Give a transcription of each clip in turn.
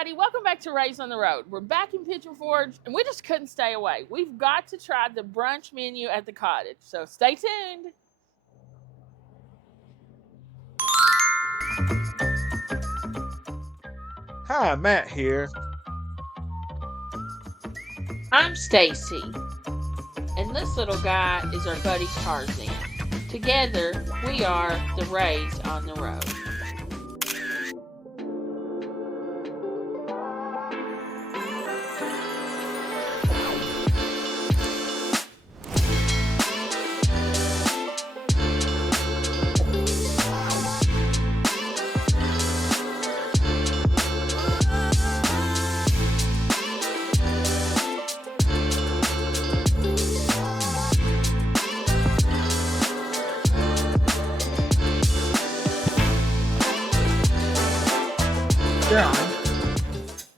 everybody, welcome back to Raised on the Road. We're back in Pigeon Forge, and we just couldn't stay away. We've got to try the brunch menu at the cottage, so stay tuned. Hi, Matt here. I'm Staci, and this little guy is our buddy Tarzan. Together, we are the Raised on the Road.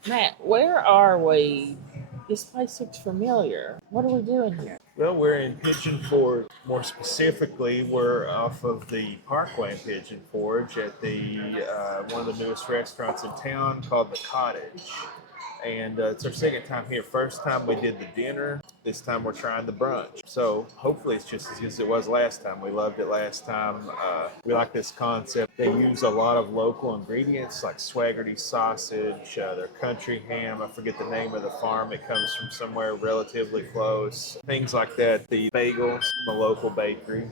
Matt, where are we? This place looks familiar. What are we doing here? Well, we're in Pigeon Forge. More specifically, we're off of the Parkway in Pigeon Forge at the one of the newest restaurants in town called the Cottage. And it's our second time here. First time we did the dinner. This time we're trying the brunch. So hopefully it's just as good as it was last time. We loved it last time. We like this concept. They use a lot of local ingredients like Swaggerty sausage, their country ham. I forget the name of the farm. It comes from somewhere relatively close. Things like that. The bagels from a local bakery.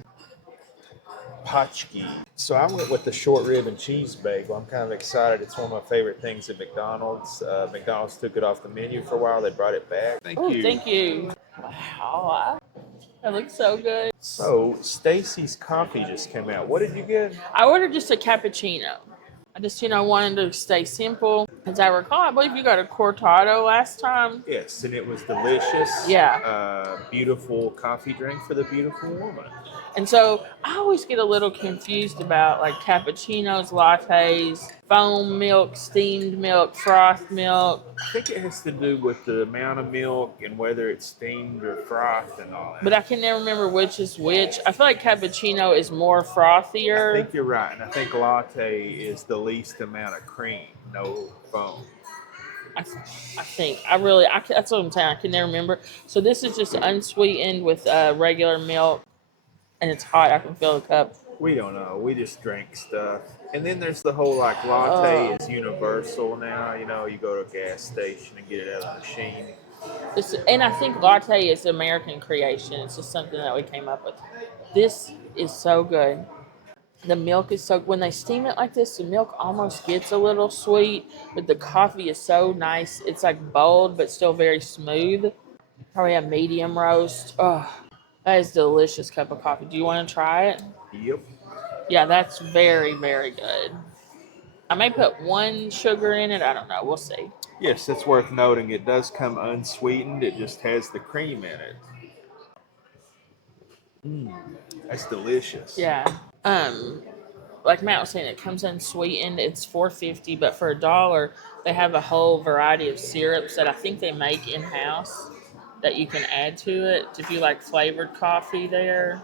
Potchki. So I went with the short rib and cheese bagel. I'm kind of excited. It's one of my favorite things at McDonald's. McDonald's took it off the menu for a while. They brought it back. Thank you. Thank you. Wow, that looks so good. So Staci's coffee just came out. What did you get? I ordered just a cappuccino. I just, wanted to stay simple. As I recall, I believe you got a cortado last time. Yes, and it was delicious. Yeah. Beautiful coffee drink for the beautiful woman. And so I always get a little confused about like cappuccinos, lattes, foam milk, steamed milk, froth milk. I think it has to do with the amount of milk and whether it's steamed or frothed and all that. But I can never remember which is which. I feel like cappuccino is more frothier. I think you're right. And I think latte is the least amount of cream, no foam. I think. That's what I'm saying. I can never remember. So this is just unsweetened with regular milk. And it's hot. I can feel the cup. We don't know. We just drink stuff. And then there's the whole latte is universal now. You go to a gas station and get it out of the machine. And I think latte is American creation. It's just something that we came up with. This is so good. The milk is so, when they steam it like this, the milk almost gets a little sweet, but the coffee is so nice. It's like bold, but still very smooth. Probably a medium roast. Oh, that is a delicious cup of coffee. Do you want to try it? Yep. Yeah, that's very, very good. I may put one sugar in it. I don't know. We'll see. Yes, that's worth noting. It does come unsweetened. It just has the cream in it. That's delicious. Yeah. Like Matt was saying, it comes unsweetened. It's $4.50, but for $1, they have a whole variety of syrups that I think they make in-house that you can add to it if you like flavored coffee there.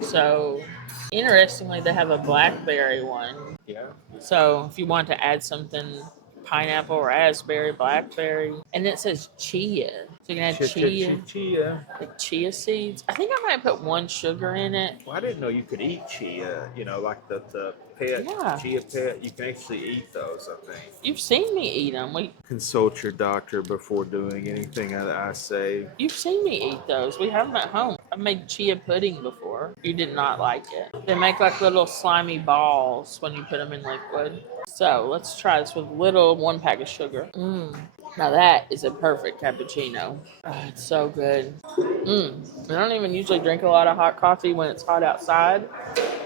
So, interestingly, they have a blackberry one. Yeah. So, if you want to add something, pineapple, raspberry, blackberry, and it says chia. So you can add Chia. Like chia seeds. I think I might put one sugar in it. Well, I didn't know you could eat chia. Like the pet, chia pet. You can actually eat those, I think. You've seen me eat them. Consult your doctor before doing anything I say. You've seen me eat those. We have them at home. I've made chia pudding before. You did not like it. They make like little slimy balls when you put them in liquid. So let's try this with 1 pack of sugar. Now that is a perfect cappuccino. Oh, it's so good. I don't even usually drink a lot of hot coffee when it's hot outside,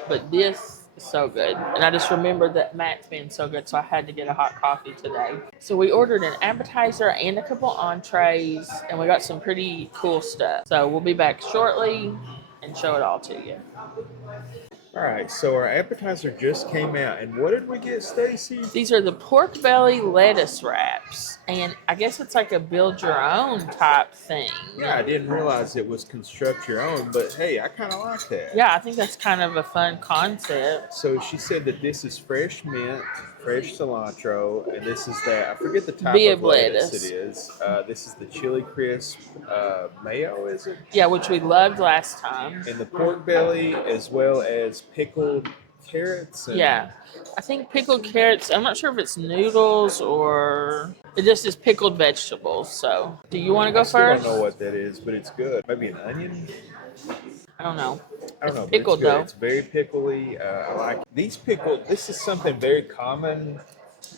but this is so good. And I just remembered that Matt's been so good, so I had to get a hot coffee today. So we ordered an appetizer and a couple entrees, and we got some pretty cool stuff. So we'll be back shortly and show it all to you. All right, so our appetizer just came out, and what did we get, Staci? These are the pork belly lettuce wraps, and I guess it's like a build your own type thing. Yeah, I didn't realize it was construct your own, but hey, I kind of like that. Yeah, I think that's kind of a fun concept. So she said that this is fresh mint, fresh cilantro, and this is that, I forget the type Bee of of lettuce it lettuce. is. This is the chili crisp mayo, is it? Yeah, which we loved last time. And the pork belly, as well as pickled carrots and Yeah. I think pickled carrots, I'm not sure if it's noodles or it just is pickled vegetables. So, do you want to I go still don't first? know what that is, but it's good. Maybe an onion? I don't know. I don't It's know, but it's pickled good. though. It's very pickly. I like these pickled. This is something very common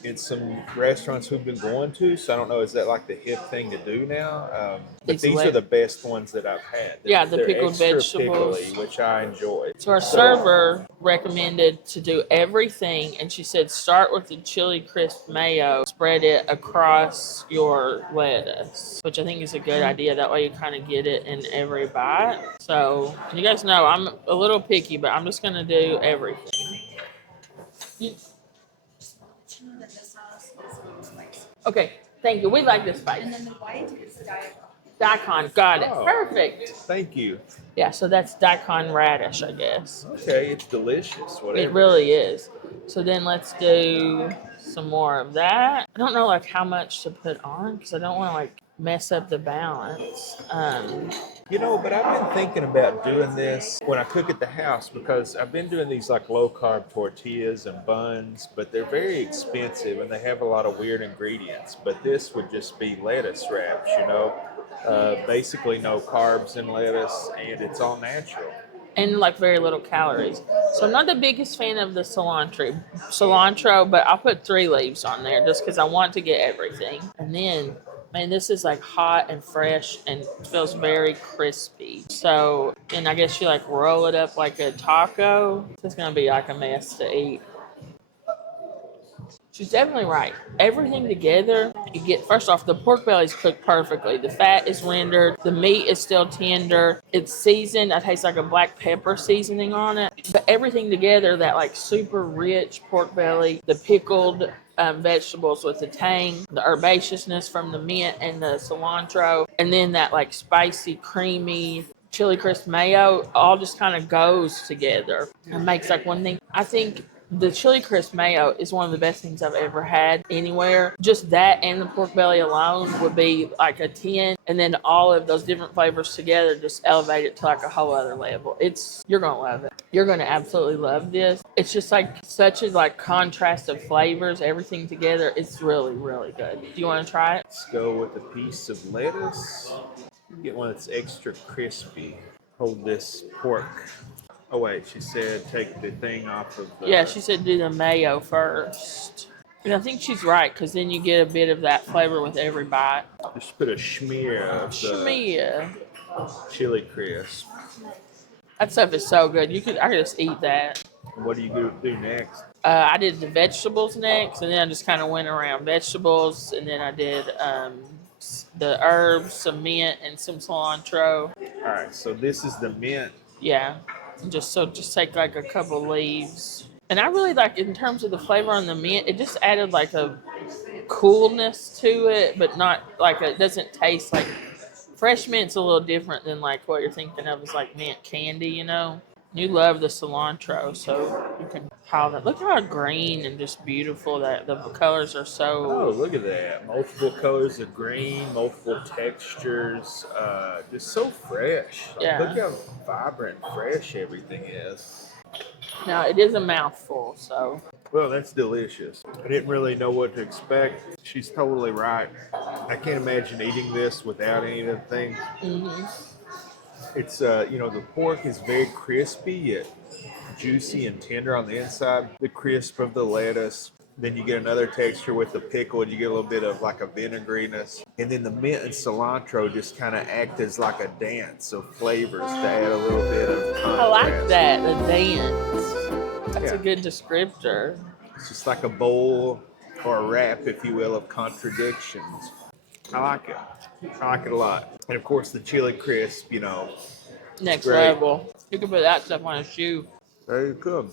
in some restaurants we've been going to. So I don't know, is that like the hip thing to do now? But It's these are lit. the best ones that I've had. Yeah, the They're pickled extra pickly, vegetables. which I enjoy. So our So server recommended to do everything, and she said start with the chili crisp mayo, spread it across your lettuce, which I think is a good idea. That way you kind of get it in every bite. So you guys know I'm a little picky, but I'm just gonna do everything. You- Okay, thank you. We like this spice. And then the white is diet. Daikon, got it. Oh. Perfect. thank you. Yeah, so that's daikon radish, I guess. Okay, it's delicious. Whatever. It really is. So then let's do some more of that. I don't know like how much to put on because I don't want to like mess up the balance. But I've been thinking about doing this when I cook at the house because I've been doing these like low carb tortillas and buns, but they're very expensive and they have a lot of weird ingredients. But this would just be lettuce wraps. Basically no carbs in lettuce, and it's all natural. and like very little calories. So I'm not the biggest fan of the cilantro, but I'll put 3 leaves on there just because I want to get everything. And then, man, this is like hot and fresh and feels very crispy. So, and I guess you like roll it up like a taco. It's gonna be like a mess to eat. She's definitely right. Everything together, you get first off, the pork belly's cooked perfectly. The fat is rendered, the meat is still tender, it's seasoned. I taste like a black pepper seasoning on it. But everything together, that like super rich pork belly, the pickled vegetables with the tang, the herbaceousness from the mint and the cilantro, and then that like spicy, creamy chili crisp mayo all just kind of goes together and makes like one thing. I think the chili crisp mayo is one of the best things I've ever had anywhere. Just that and the pork belly alone would be like a 10. And then all of those different flavors together just elevate it to like a whole other level. You're going to love it. You're going to absolutely love this. It's just like such a like contrast of flavors, everything together. It's really, really good. Do you want to try it? Let's go with a piece of lettuce. Get one that's extra crispy. Hold this pork. Oh wait, she said take the thing off of the. Yeah, she said do the mayo first. And I think she's right because then you get a bit of that flavor with every bite. Just put a smear of the Shmea. chili crisp. That stuff is so good. I could just eat that. What do you do next? I did the vegetables next, and then I just kind of went around vegetables, and then I did the herbs, some mint, and some cilantro. All right, so this is the mint. Yeah, just take like a couple leaves, and I really like in terms of the flavor on the mint. It just added like a coolness to it, but not like it doesn't taste like fresh mint's a little different than like what you're thinking of as like mint candy. You love the cilantro, so you can pile that. Look how green and just beautiful that the colors are Oh, so. look at that. Multiple colors of green, multiple textures. Just so fresh. Yeah. Look how vibrant and fresh everything is. Now it is a mouthful, so Well, that's delicious. I didn't really know what to expect. She's totally right. I can't imagine eating this without any of the things. It's, the pork is very crispy yet juicy and tender on the inside. The crisp of the lettuce. Then you get another texture with the pickle, and you get a little bit of like a vinegriness. And then the mint and cilantro just kind of act as like a dance of flavors to add a little bit of contrast. I like that the dance. That's Yeah. a good descriptor. It's just like a bowl or a wrap, if you will, of contradictions. I like it. I like it a lot. And of course, the chili crisp, Next great. level. You can put that stuff on a shoe. Very good.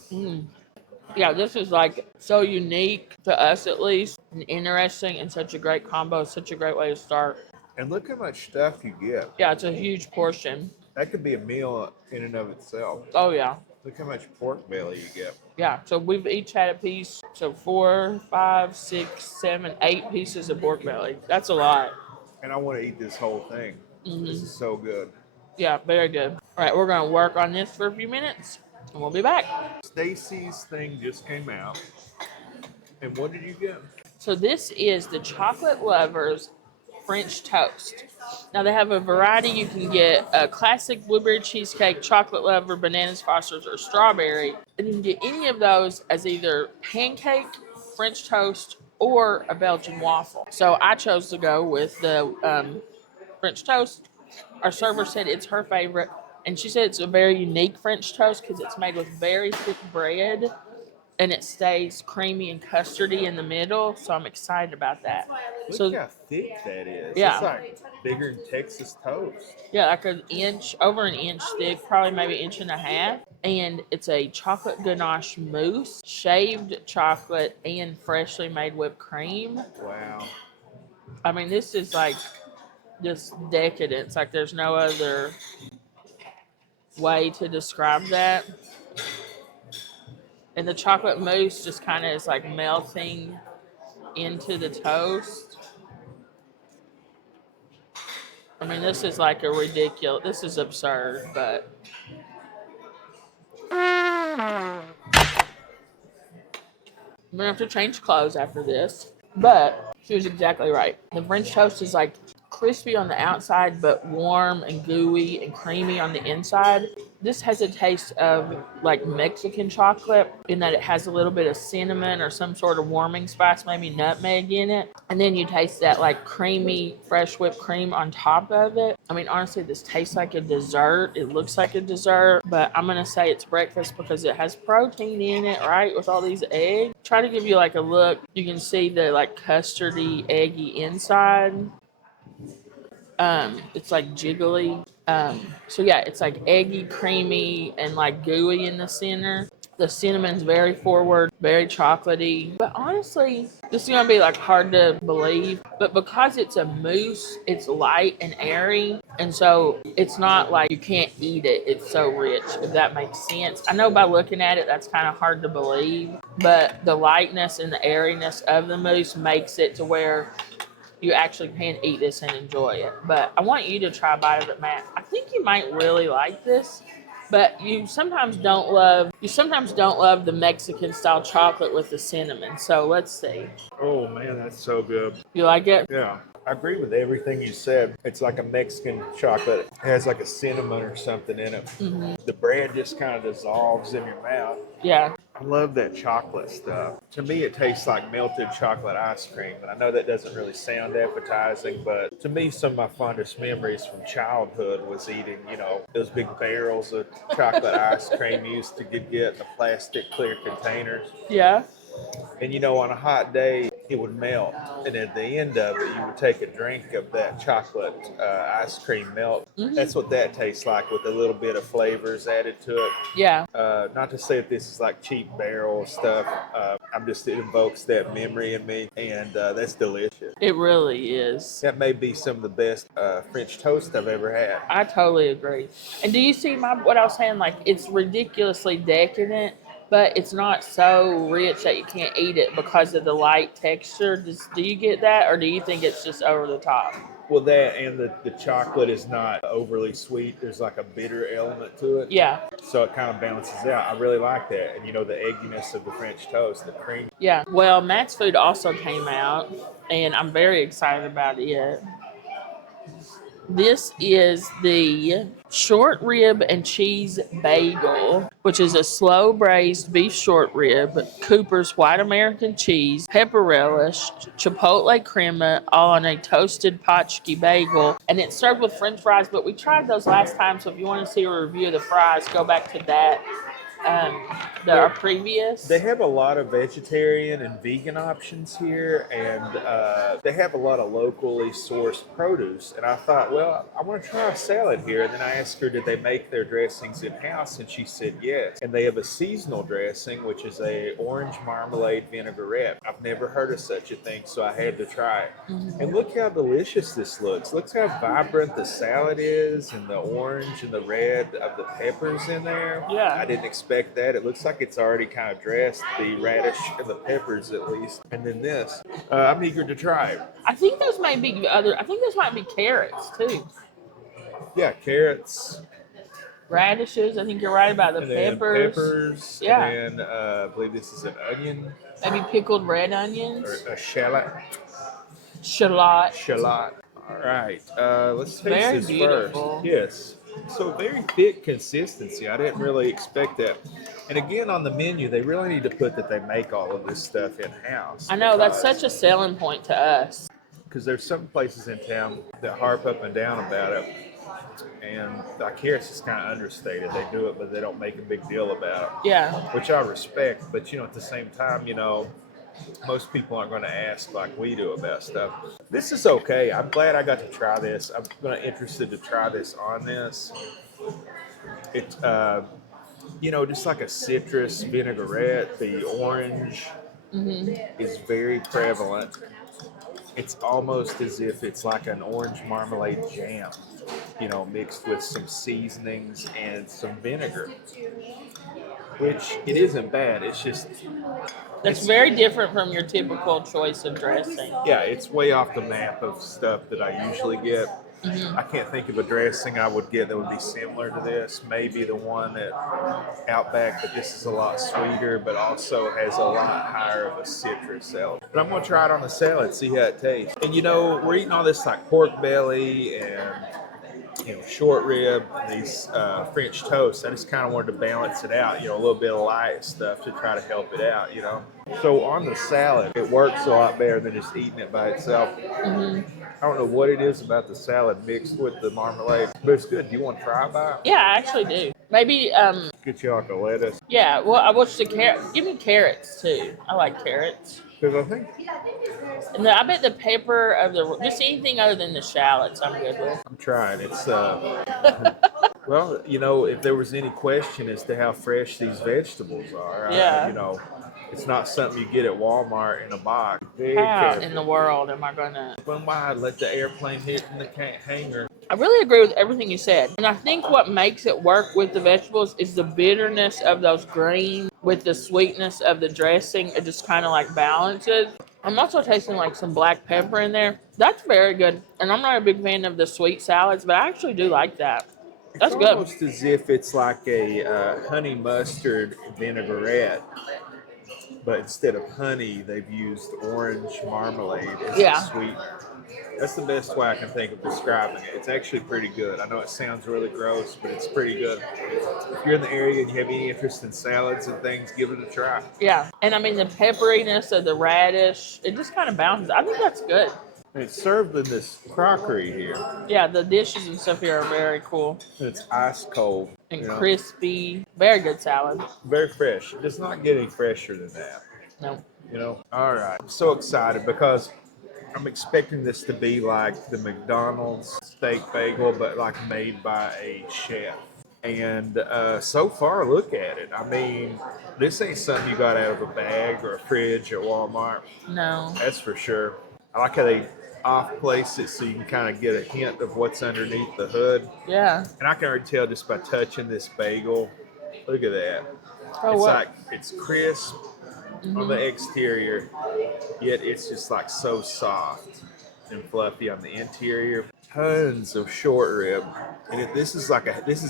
Yeah, this is like so unique to us at least, and interesting, and such a great combo. Such a great way to start. And look how much stuff you get. Yeah, it's a huge portion. That could be a meal in and of itself. Oh yeah. Look how much pork belly you get. Yeah, so we've each had a piece. So 4, 5, 6, 7, 8 pieces of pork belly. That's a lot. And I want to eat this whole thing. This is so good. Yeah, very good. All right, we're going to work on this for a few minutes, and we'll be back. Stacy's thing just came out. And what did you get? So this is the Chocolate Lovers French Toast. Now they have a variety. You can get a classic blueberry cheesecake, chocolate lover, bananas, Foster's, or strawberry. And you can get any of those as either pancake, French toast, or a Belgian waffle. So I chose to go with the French toast. Our server said it's her favorite. And she said it's a very unique French toast because it's made with very thick bread and it stays creamy and custardy in the middle. So I'm excited about that. Look how thick that is. Yeah. It's like bigger than Texas toast. Yeah, like an inch, over an inch thick, probably maybe an inch and a half. And it's a chocolate ganache mousse, shaved chocolate, and freshly made whipped cream. Wow. I mean, this is like just decadence. Like there's no other way to describe that. And the chocolate mousse just kind of is like melting into the toast. I mean, this is like a ridiculous, this is absurd, but. I'm going to have to change clothes after this. But she was exactly right. The French toast is like crispy on the outside, but warm and gooey and creamy on the inside. This has a taste of like Mexican chocolate in that it has a little bit of cinnamon or some sort of warming spice, maybe nutmeg in it. And then you taste that like creamy, fresh whipped cream on top of it. I mean, honestly, this tastes like a dessert. It looks like a dessert, but I'm going to say it's breakfast because it has protein in it, right? With all these eggs. Try to give you like a look. You can see the like custardy, eggy inside. It's like jiggly. So yeah, it's like eggy, creamy, and like gooey in the center. The cinnamon's very forward, very chocolatey. But honestly, this is gonna be like hard to believe. But because it's a mousse, it's light and airy. And so it's not like you can't eat it. It's so rich, if that makes sense. I know by looking at it, that's kind of hard to believe. But the lightness and the airiness of the mousse makes it to where you actually can eat this and enjoy it. But I want you to try a bite of it, Matt. I think you might really like this, but you sometimes don't love the Mexican style chocolate with the cinnamon. So let's see. Oh man, that's so good. You like it? Yeah. I agree with everything you said. It's like a Mexican chocolate. It has like a cinnamon or something in it. Mm-hmm. The bread just kind of dissolves in your mouth. Yeah. I love that chocolate stuff. To me, it tastes like melted chocolate ice cream. And I know that doesn't really sound appetizing, but to me, some of my fondest memories from childhood was eating, those big barrels of chocolate ice cream you used to get in the plastic clear containers. Yeah. And on a hot day, it would melt. And at the end of it, you would take a drink of that chocolate ice cream melt. Mm-hmm. That's what that tastes like with a little bit of flavors added to it. Yeah. Not to say that this is like cheap barrel stuff. It invokes that memory in me. And that's delicious. It really is. That may be some of the best French toast I've ever had. I totally agree. And do you see what I was saying? Like, it's ridiculously decadent, but it's not so rich that you can't eat it because of the light texture. Do you get that, or do you think it's just over the top? Well, that and the chocolate is not overly sweet. There's like a bitter element to it. Yeah. So it kind of balances out. I really like that. And the egginess of the French toast, the cream. Yeah. Well, Matt's food also came out, and I'm very excited about it. This is the short rib and cheese bagel, which is a slow braised beef short rib, Cooper's white American cheese, pepper relish, chipotle crema, all on a toasted potchki bagel. And it's served with french fries, but we tried those last time, so if you want to see a review of the fries, go back to that. Our previous. They have a lot of vegetarian and vegan options here, and they have a lot of locally sourced produce. And I thought, well, I want to try a salad here. And then I asked her, did they make their dressings in-house? And she said yes. And they have a seasonal dressing, which is a orange marmalade vinaigrette. I've never heard of such a thing, so I had to try it. Mm-hmm. And look how delicious this looks. Look how vibrant the salad is, and the orange and the red of the peppers in there. Yeah. I didn't expect expect that. It looks like it's already kind of dressed, the radish and the peppers at least. And then this. I'm eager to try it. I think those might be I think those might be carrots too. Yeah, carrots. Radishes. I think you're right about the And then peppers. Yeah. And then I believe this is an onion. Maybe pickled red onions. Or a shallot. Shallot. Shallot. All right. Let's taste Very this beautiful. first. Yes. So very thick consistency. I didn't really expect that. And again, on the menu, they really need to put that they make all of this stuff in-house. I know, that's such a selling point to us. Because there's some places in town that harp up and down about it. And I guess it's kind of understated. They do it, but they don't make a big deal about it. Yeah. Which I respect. But, at the same time, most people aren't going to ask like we do about stuff. This is okay. I'm glad I got to try this. I'm interested to try this on this. It's, just like a citrus vinaigrette. The orange is very prevalent. It's almost as if it's like an orange marmalade jam, mixed with some seasonings and some vinegar. Which it isn't bad. It's just... That's very different from your typical choice of dressing. Yeah, it's way off the map of stuff that I usually get. I can't think of a dressing I would get that would be similar to this. Maybe the one at Outback, but this is a lot sweeter, but also has a lot higher of a citrus element. But I'm going to try it on the salad, see how it tastes. And we're eating all this like pork belly and short rib, these French toast. I just kind of wanted to balance it out, a little bit of light stuff to try to help it out, So on the salad, it works a lot better than just eating it by itself. I don't know what it is about the salad mixed with the marmalade, but it's good. Do you want to try it? Yeah, I actually do. Maybe, Get you like a lettuce. yeah, well, I watched the carrot. Give me carrots, too. I like carrots. Because I think... And I bet the pepper of just anything other than the shallots I'm good with. I'm trying. It's, well, if there was any question as to how fresh these vegetables are, it's not something you get at Walmart in a box. How in the world am I going to... Open wide, let the airplane hit in the hangar. I really agree with everything you said. And I think what makes it work with the vegetables is the bitterness of those greens with the sweetness of the dressing. It just kind of like balances. I'm also tasting like some black pepper in there. That's very good. And I'm not a big fan of the sweet salads, but I actually do like that. That's good. It's almost as if it's like a honey mustard vinaigrette. But instead of honey, they've used orange marmalade as the sweet. That's the best way I can think of describing it. It's actually pretty good. I know it sounds really gross, but it's pretty good. If you're in the area and you have any interest in salads and things, give it a try. Yeah. And I mean, the pepperiness of the radish, it just kind of balances. I think that's good. And it's served in this crockery here. Yeah, the dishes and stuff here are very cool. And it's ice cold. And crispy. Very good salad. Very fresh. It does not get any fresher than that. No. All right. I'm so excited because I'm expecting this to be like the McDonald's steak bagel, but like made by a chef. And so far, look at it. I mean, this ain't something you got out of a bag or a fridge at Walmart. No. That's for sure. I like how they off-place it so you can kind of get a hint of what's underneath the hood. Yeah. And I can already tell just by touching this bagel. Look at that. Oh, It's crisp on the exterior, yet it's just like so soft and fluffy on the interior. Tons of short rib, and this is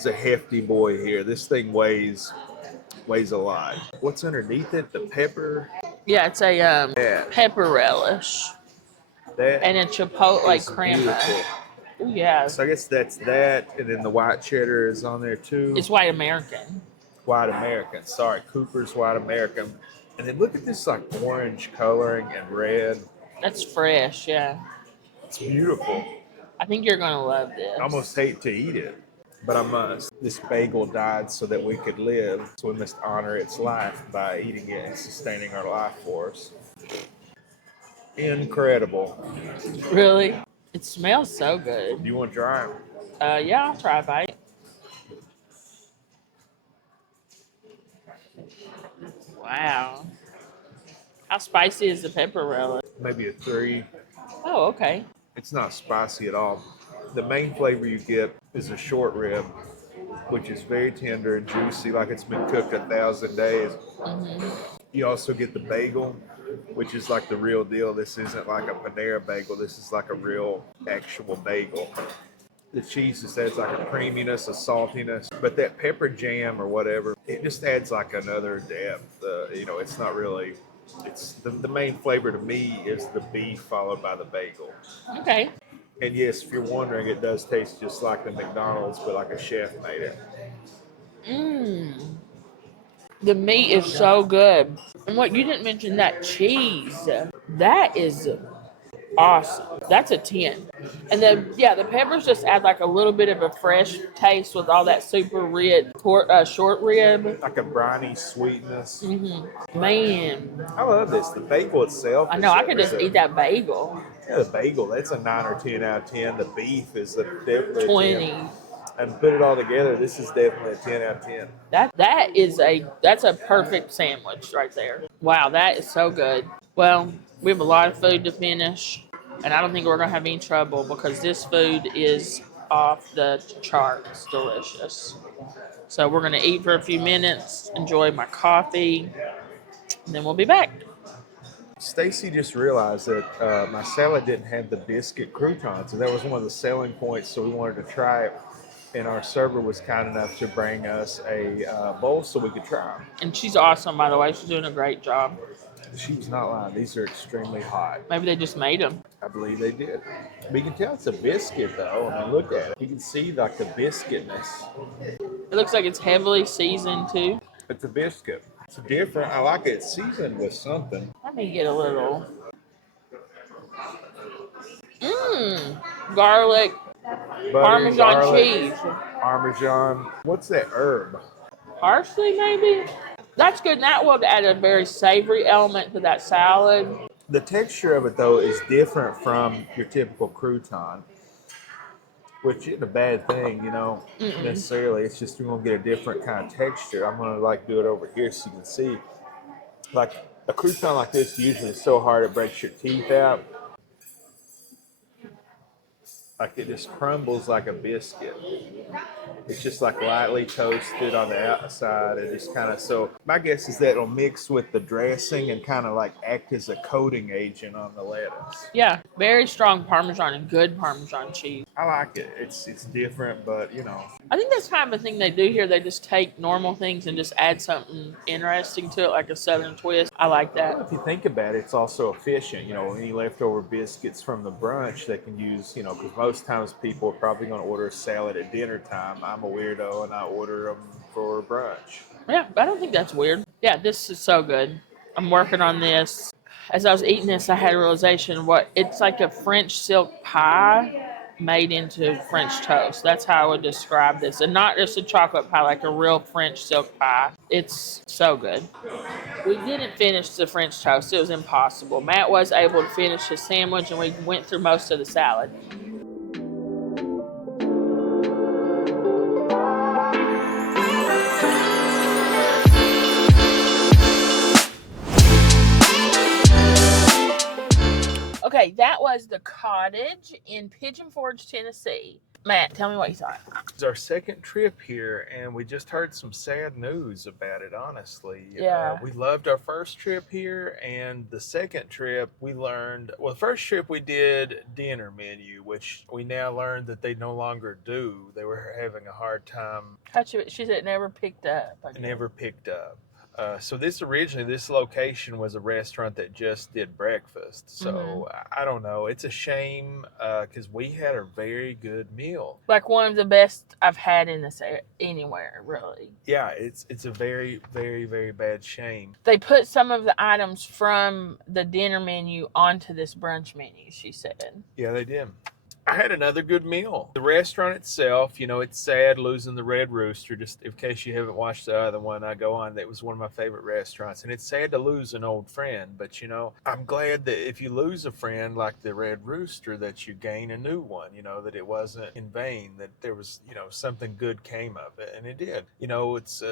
a hefty boy here. This thing weighs a lot. What's underneath it? The pepper. Yeah, it's a pepper relish. And a chipotle crema. Ooh, yeah. So I guess that's that, and then the white cheddar is on there too. It's white American. White American. Sorry, Cooper's White American. And then look at this like orange coloring and red. That's fresh, yeah. It's beautiful. I think you're going to love this. I almost hate to eat it, but I must. This bagel died so that we could live, so we must honor its life by eating it and sustaining our life force. Incredible. Really? It smells so good. Do you want to try it? Yeah, I'll try a bite. Wow. How spicy is the pepper relish? Maybe a 3. Oh, okay. It's not spicy at all. The main flavor you get is a short rib, which is very tender and juicy, like it's been cooked 1,000 days. You also get the bagel, which is like the real deal. This isn't like a Panera bagel. This is like a real, actual bagel. The cheese just adds like a creaminess, a saltiness, but that pepper jam or whatever, it just adds like another depth. It's not really. It's the main flavor to me is the beef followed by the bagel. Okay. And yes, if you're wondering, it does taste just like the McDonald's, but like a chef made it. Mmm. The meat is so good. And what you didn't mention, that cheese. That is awesome. That's a 10. And the peppers just add like a little bit of a fresh taste with all that super rich short rib. Like a briny sweetness. Man, I love this. The bagel itself. I know I could just eat that bagel. Yeah, the bagel, that's a 9 or 10 out of 10. The beef is definitely 20. a 10. And put it all together, this is definitely a 10 out of 10. That's a perfect sandwich right there. Wow, that is so good. Well, we have a lot of food to finish, and I don't think we're gonna have any trouble because this food is off the charts delicious. So we're gonna eat for a few minutes, enjoy my coffee, and then we'll be back. Staci just realized that my salad didn't have the biscuit croutons, and that was one of the selling points, so we wanted to try it. And our server was kind enough to bring us a bowl so we could try them. And she's awesome, by the way. She's doing a great job. She was not lying. These are extremely hot. Maybe they just made them. I believe they did. But you can tell it's a biscuit, though. I mean, look at it. You can see, like, the biscuitness. It looks like it's heavily seasoned, too. It's a biscuit. It's different. I like it. It's seasoned with something. Let me get a little. Garlic. Butter, Parmesan garlic, cheese. Parmesan. What's that herb? Parsley, maybe? That's good. And that will add a very savory element to that salad. The texture of it, though, is different from your typical crouton, which isn't a bad thing, necessarily. It's just you're going to get a different kind of texture. I'm going to, do it over here so you can see. Like, a crouton like this usually is so hard it breaks your teeth out. Like, it just crumbles like a biscuit. It's just like lightly toasted on the outside and just kind of, so my guess is that it'll mix with the dressing and kind of like act as a coating agent on the lettuce. Yeah, very strong Parmesan and good Parmesan cheese. I like it. It's different, but I think that's kind of a thing they do here. They just take normal things and just add something interesting to it, like a Southern twist. I like that. If you think about it, it's also efficient. Any leftover biscuits from the brunch they can use, because most times people are probably going to order a salad at dinner time. I'm a weirdo and I order them for brunch. Yeah, I don't think that's weird. Yeah, this is so good. I'm working on this. As I was eating this, I had a realization it's like a French silk pie made into French toast. That's how I would describe this. And not just a chocolate pie, like a real French silk pie. It's so good. We didn't finish the French toast. It was impossible. Matt was able to finish his sandwich and we went through most of the salad. Okay, that was the Cottage in Pigeon Forge, Tennessee. Matt, tell me what you thought. It's our second trip here, and we just heard some sad news about it, honestly. Yeah. We loved our first trip here, and the second trip we learned, the first trip we did dinner menu, which we now learned that they no longer do. They were having a hard time. She said it never picked up. Never picked up. So this location was a restaurant that just did breakfast. So I don't know. It's a shame because we had a very good meal. Like one of the best I've had in this anywhere, really. Yeah, it's a very, very, very bad shame. They put some of the items from the dinner menu onto this brunch menu, she said. Yeah, they did. I had another good meal. The restaurant itself, it's sad losing the Red Rooster. Just in case you haven't watched the other one I go on, that was one of my favorite restaurants. And it's sad to lose an old friend. But, I'm glad that if you lose a friend like the Red Rooster, that you gain a new one, that it wasn't in vain, that there was, something good came of it. And it did. It's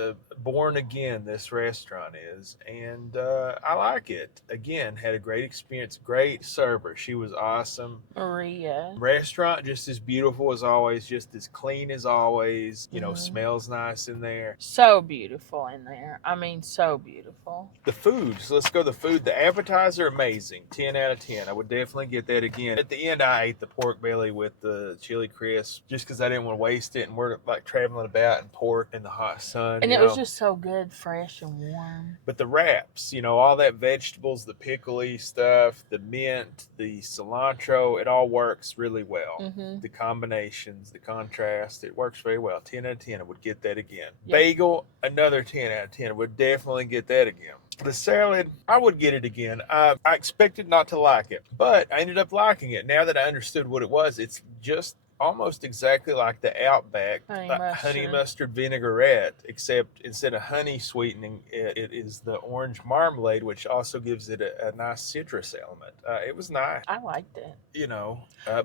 born again, this restaurant is. And I like it. Again, had a great experience. Great server. She was awesome. Maria. restaurant, just as beautiful as always, just as clean as always. Smells nice in there. So beautiful in there. I mean, so beautiful. The food. So let's go to the food. The appetizer, amazing. 10 out of 10. I would definitely get that again. At the end, I ate the pork belly with the chili crisp just because I didn't want to waste it. And we're like traveling about and pork in the hot sun. And it was just so good, fresh and warm. But the wraps, all that vegetables, the pickly stuff, the mint, the cilantro, it all works really well. Mm-hmm. The combinations, the contrast, it works very well. 10 out of 10, I would get that again. Yep. Bagel, another 10 out of 10. I would definitely get that again. The salad, I would get it again. I expected not to like it, but I ended up liking it. Now that I understood what it was, it's just almost exactly like the Outback honey mustard vinaigrette, except instead of honey sweetening, it is the orange marmalade, which also gives it a nice citrus element. It was nice. I liked it.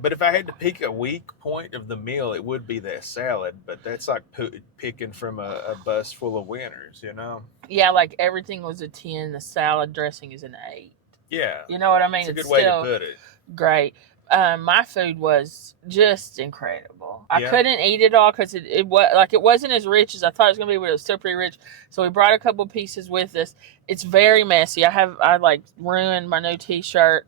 But if I had to pick a weak point of the meal, it would be that salad. But that's like picking from a bus full of winners, Yeah, like everything was a 10. The salad dressing is an 8. Yeah. You know what I mean? It's a good way to put it. Great. My food was just incredible. I couldn't eat it all because it wasn't as rich as I thought it was gonna be, but it was still pretty rich. So we brought a couple pieces with us. It's very messy. I ruined my new T-shirt.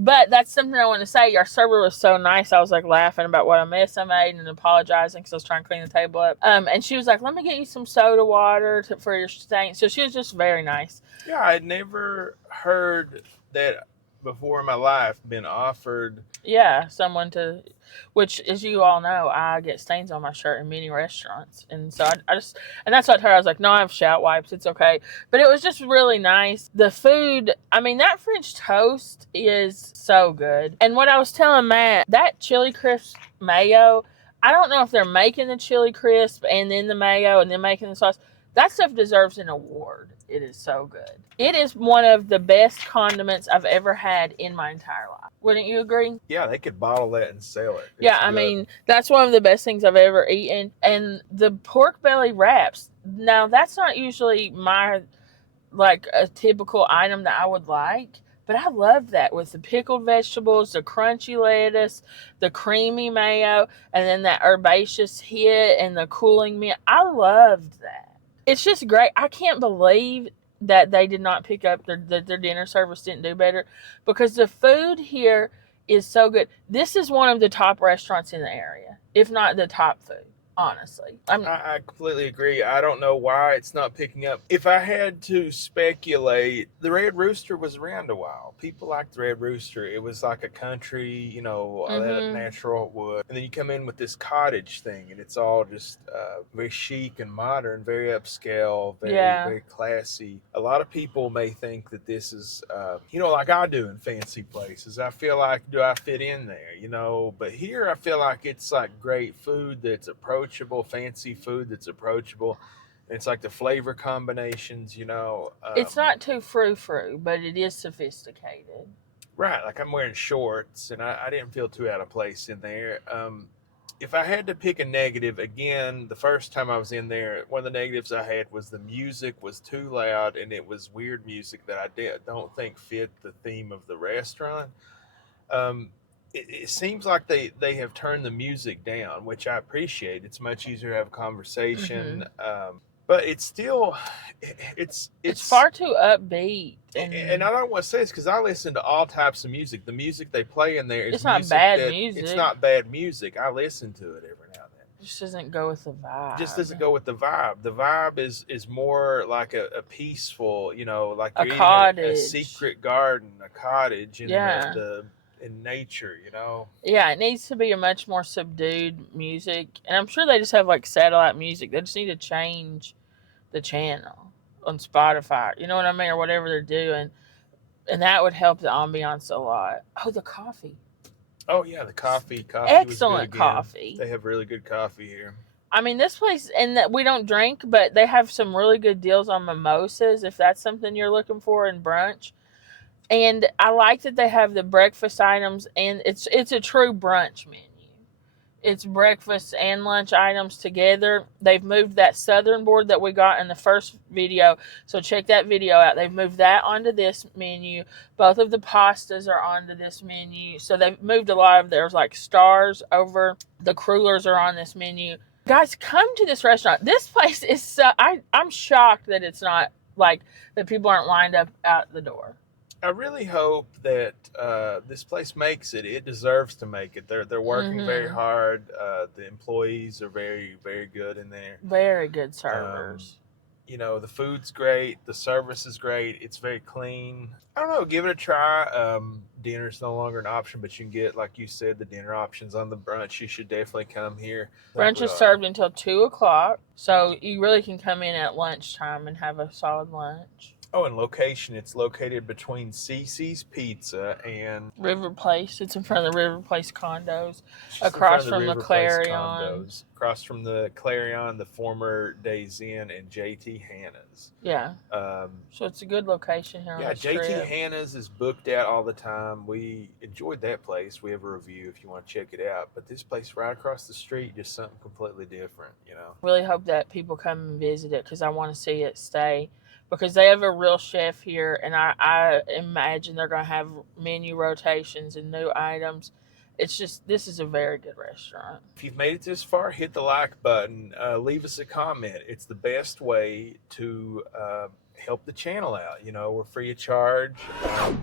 But that's something I want to say. Our server was so nice. I was like laughing about what a mess I made and apologizing because I was trying to clean the table up. And she was like, "Let me get you some soda water for your stain." So she was just very nice. Yeah, I'd never heard that before in my life, been offered. Yeah, someone to, which as you all know, I get stains on my shirt in many restaurants. And so I just, and that's what I told her. I was like, no, I have shout wipes. It's okay. But it was just really nice. The food, I mean, that French toast is so good. And what I was telling Matt, that chili crisp mayo, I don't know if they're making the chili crisp and then the mayo and then making the sauce. That stuff deserves an award. It is so good. It is one of the best condiments I've ever had in my entire life. Wouldn't you agree? Yeah, they could bottle that and sell it. Yeah, I mean, that's one of the best things I've ever eaten. And the pork belly wraps, now that's not usually a typical item that I would like. But I love that with the pickled vegetables, the crunchy lettuce, the creamy mayo, and then that herbaceous hit and the cooling mint. I loved that. It's just great. I can't believe that they did not pick up their dinner service didn't do better, because the food here is so good. This is one of the top restaurants in the area, if not the top food. Honestly, I completely agree. I don't know why it's not picking up. If I had to speculate, the Red Rooster was around a while. People liked the Red Rooster. It was like a country, that natural wood. And then you come in with this cottage thing, and it's all just very chic and modern, very upscale, very classy. A lot of people may think that this is, like I do in fancy places. I feel like, do I fit in there? But here I feel like it's like great food that's approachable. Fancy food that's approachable. It's like the flavor combinations, it's not too frou-frou, but it is sophisticated. Right, like I'm wearing shorts, and I didn't feel too out of place in there. If I had to pick a negative, again, the first time I was in there, one of the negatives I had was the music was too loud, and it was weird music that I don't think fit the theme of the restaurant. It seems like they have turned the music down, which I appreciate. It's much easier to have a conversation, but it's still it's far too upbeat. And I don't want to say this because I listen to all types of music. The music they play in there is it's not bad music. It's not bad music. I listen to it every now and then. It just doesn't go with the vibe. Just doesn't go with the vibe. The vibe is more like a peaceful, like you're a cottage, a secret garden, a cottage, in nature, Yeah, it needs to be a much more subdued music. And I'm sure they just have like satellite music. They just need to change the channel on Spotify. You know what I mean? Or whatever they're doing. And that would help the ambiance a lot. Oh, the coffee. Oh, yeah, the coffee. Excellent coffee. They have really good coffee here. I mean, this place, and that we don't drink, but they have some really good deals on mimosas, if that's something you're looking for in brunch. And I like that they have the breakfast items, and it's a true brunch menu. It's breakfast and lunch items together. They've moved that southern board that we got in the first video. So check that video out. They've moved that onto this menu. Both of the pastas are onto this menu. So they've moved a lot of theirs, like stars over. The crullers are on this menu. Guys, come to this restaurant. This place is so, I'm shocked that it's not like that people aren't lined up out the door. I really hope that this place makes it. It deserves to make it. They're working very hard. The employees are very, very good in there. Very good servers. You know, the food's great. The service is great. It's very clean. I don't know. Give it a try. Dinner's no longer an option, but you can get, like you said, the dinner options on the brunch. You should definitely come here. Brunch is served until 2 o'clock, so you really can come in at lunchtime and have a solid lunch. Oh, and location. It's located between Cece's Pizza and River Place. It's in front of the River Place condos, across from the Clarion. Across from the Clarion, the former Days Inn, and JT Hannah's. Yeah. So it's a good location here on the strip. JT Hannah's is booked out all the time. We enjoyed that place. We have a review if you want to check it out. But this place right across the street, just something completely different, you know. Really hope that people come and visit it because I want to see it stay. Because they have a real chef here, and I imagine they're going to have menu rotations and new items. It's just, this is a very good restaurant. If you've made it this far, hit the like button. Leave us a comment. It's the best way to help the channel out. You know, we're free of charge.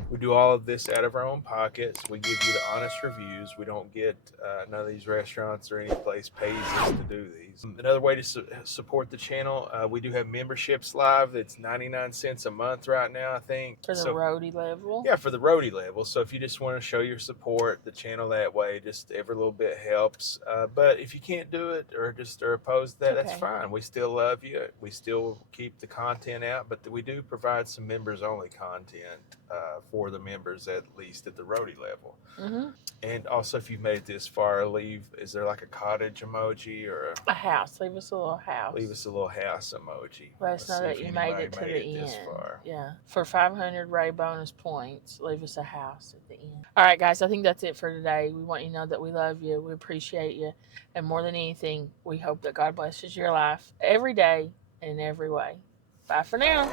We do all of this out of our own pockets. We give you the honest reviews. We don't get none of these restaurants or any place pays us to do these. Another way to support the channel, we do have memberships live. It's 99 cents a month right now, I think. For the roadie level? Yeah, for the roadie level. So if you just want to show your support the channel that way, just every little bit helps. But if you can't do it or just are opposed to that, that's fine. We still love you. We still keep the content out, but we do provide some members-only content for the members, at least at the roadie level. Mm-hmm. And also, if you've made it this far, is there like a cottage emoji or a house? Leave us a little house. Leave us a little house emoji. Let us know that you made it to the end. Yeah. For 500 Ray bonus points, leave us a house at the end. All right, guys, I think that's it for today. We want you to know that we love you. We appreciate you. And more than anything, we hope that God blesses your life every day and in every way. Bye for now.